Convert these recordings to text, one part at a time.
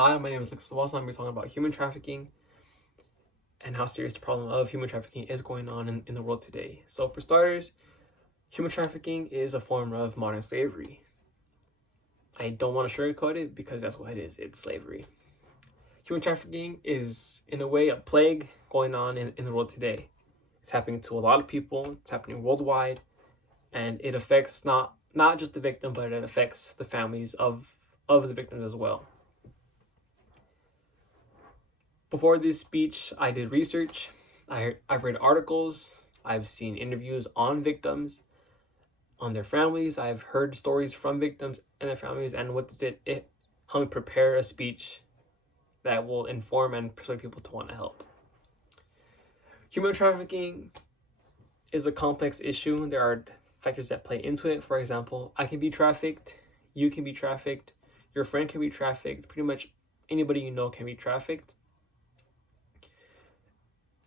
Hi, my name is Lucas Walson. I'm going to be talking about human trafficking and how serious the problem of human trafficking is going on in the world today. So for starters, human trafficking is a form of modern slavery. I don't want to sugarcoat it because that's what it is. It's slavery. Human trafficking is, in a way, a plague going on in the world today. It's happening to a lot of people. It's happening worldwide. And it affects not just the victim, but it affects the families of the victims as well. Before this speech, I did research. I've read articles. I've seen interviews on victims, on their families. I've heard stories from victims and their families. And what does it help me prepare a speech that will inform and persuade people to want to help. Human trafficking is a complex issue. There are factors that play into it. For example, I can be trafficked. You can be trafficked. Your friend can be trafficked. Pretty much anybody you know can be trafficked.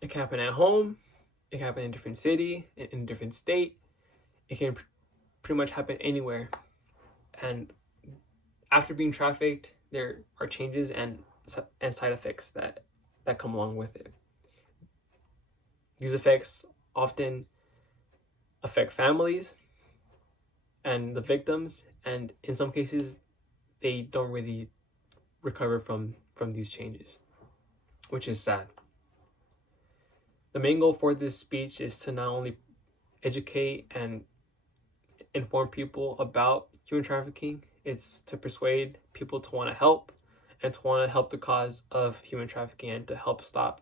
It can happen at home. It can happen in a different city, in a different state. It can pretty much happen anywhere. And after being trafficked, there are changes and side effects that come along with it. These effects often affect families and the victims, and in some cases, they don't really recover from these changes, which is sad. The main goal for this speech is to not only educate and inform people about human trafficking, it's to persuade people to want to help and to want to help the cause of human trafficking and to help stop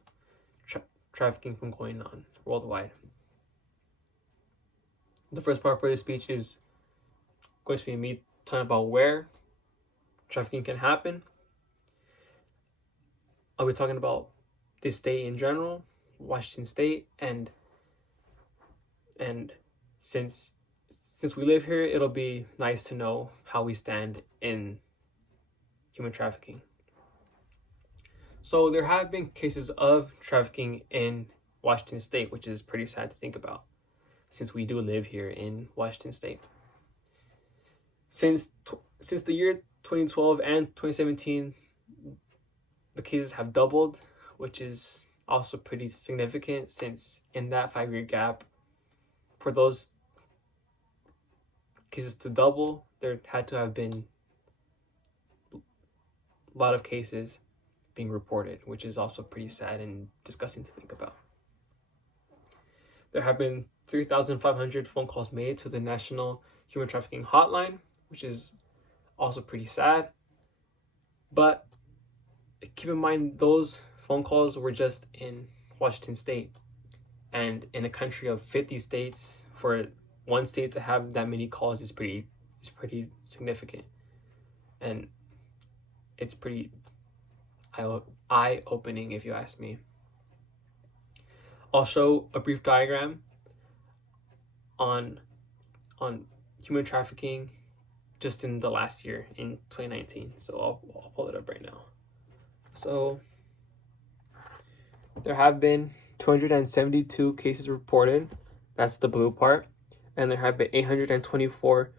trafficking from going on worldwide. The first part for this speech is going to be me talking about where trafficking can happen. I'll be talking about this state in general, Washington State, and since we live here, it'll be nice to know how we stand in human trafficking. So there have been cases of trafficking in Washington State, which is pretty sad to think about, since we do live here in Washington State. Since the year 2012 and 2017, the cases have doubled, which is also pretty significant, since in that 5-year gap, for those cases to double, there had to have been a lot of cases being reported, which is also pretty sad and disgusting to think about. There have been 3,500 phone calls made to the National Human Trafficking Hotline, which is also pretty sad. But keep in mind, those phone calls were just in Washington State. And in a country of 50 states, for one state to have that many calls is pretty significant. And it's pretty eye-opening, if you ask me. I'll show a brief diagram on human trafficking just in the last year, in 2019. So I'll pull it up right now. So there have been 272 cases reported. That's the blue part. And there have been 824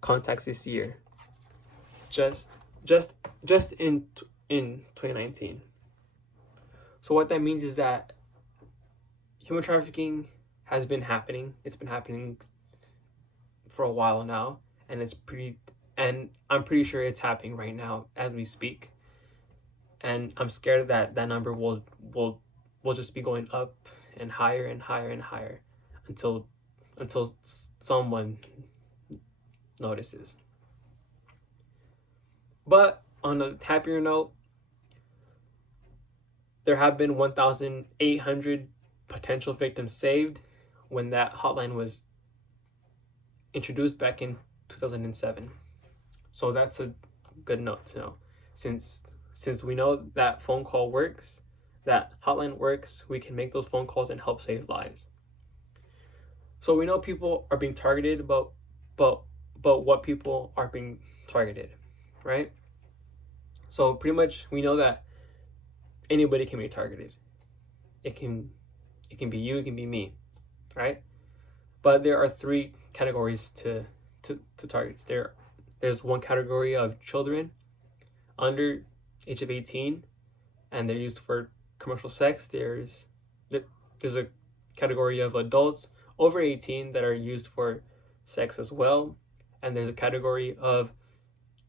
contacts this year. Just in 2019. So what that means is that human trafficking has been happening. It's been happening for a while now, and I'm pretty sure it's happening right now as we speak. And I'm scared that number will just be going up and higher and higher and higher until someone notices. But on a happier note, there have been 1,800 potential victims saved when that hotline was introduced back in 2007. So that's a good note to know. Since we know that phone call works, that hotline works, we can make those phone calls and help save lives. So we know people are being targeted, but what people are being targeted, right? So pretty much we know that anybody can be targeted. It can be you, it can be me, right? But there are 3 categories to targets. There's one category of children under age of 18 and they're used for commercial sex. There's a category of adults over 18 that are used for sex as well. And there's a category of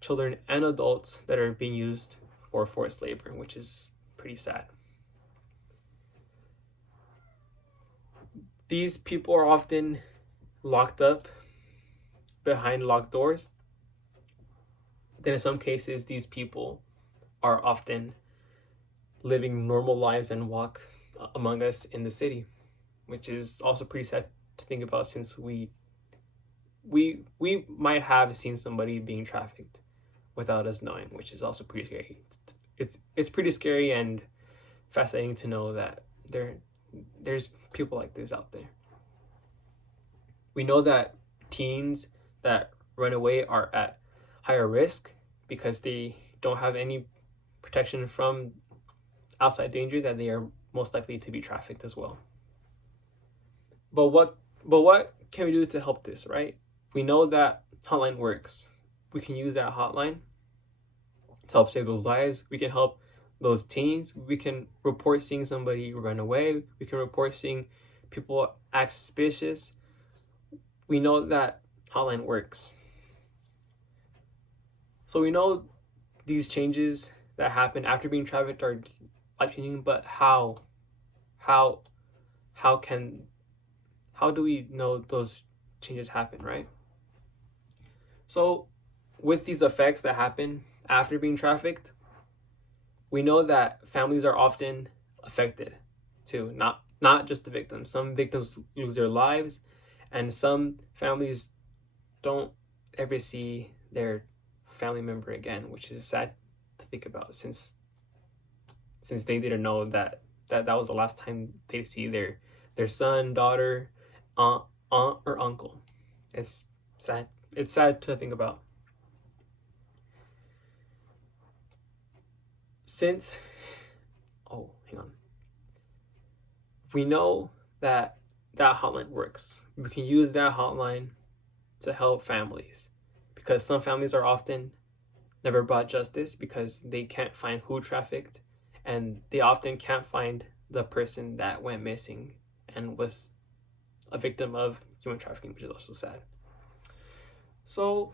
children and adults that are being used for forced labor, which is pretty sad. These people are often locked up behind locked doors. Then in some cases, these people are often living normal lives and walk among us in the city, which is also pretty sad to think about, since we might have seen somebody being trafficked without us knowing, which is also pretty scary. It's pretty scary and fascinating to know that there's people like this out there. We know that teens that run away are at higher risk because they don't have any protection from outside danger, that they are most likely to be trafficked as well. But what can we do to help this, right? We know that hotline works. We can use that hotline to help save those lives. We can help those teens. We can report seeing somebody run away. We can report seeing people act suspicious. We know that hotline works. So we know these changes that happen after being trafficked are life-changing, but how do we know those changes happen, right? So with these effects that happen after being trafficked, we know that families are often affected too, not just the victims. Some victims lose their lives, and some families don't ever see their family member again, which is sad to think about, since they didn't know that was the last time they see their son, daughter, aunt or uncle. It's sad. It's sad to think about. We know that hotline works. We can use that hotline to help families, because some families are often never brought justice because they can't find who trafficked, and they often can't find the person that went missing and was a victim of human trafficking, which is also sad. So,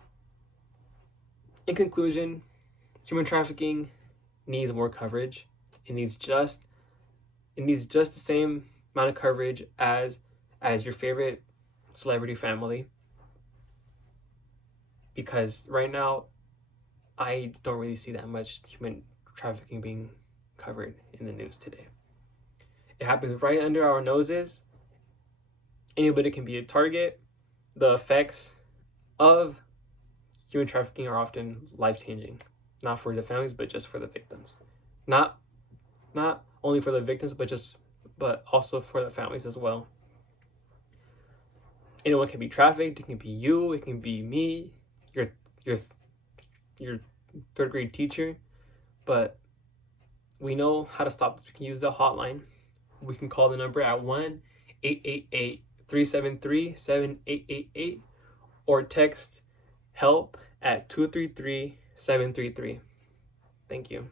in conclusion, human trafficking needs more coverage. It needs just the same amount of coverage as your favorite celebrity family. Because right now, I don't really see that much human trafficking being covered in the news today. It happens right under our noses. Anybody can be a target. The effects of human trafficking are often life-changing, not for the families, but just for the victims. Not only for the victims, but also for the families as well. Anyone can be trafficked. It can be you. It can be me. Your third grade teacher. But we know how to stop this. We can use the hotline. We can call the number at 1-888-373-7888 or text help at 233-733. Thank you.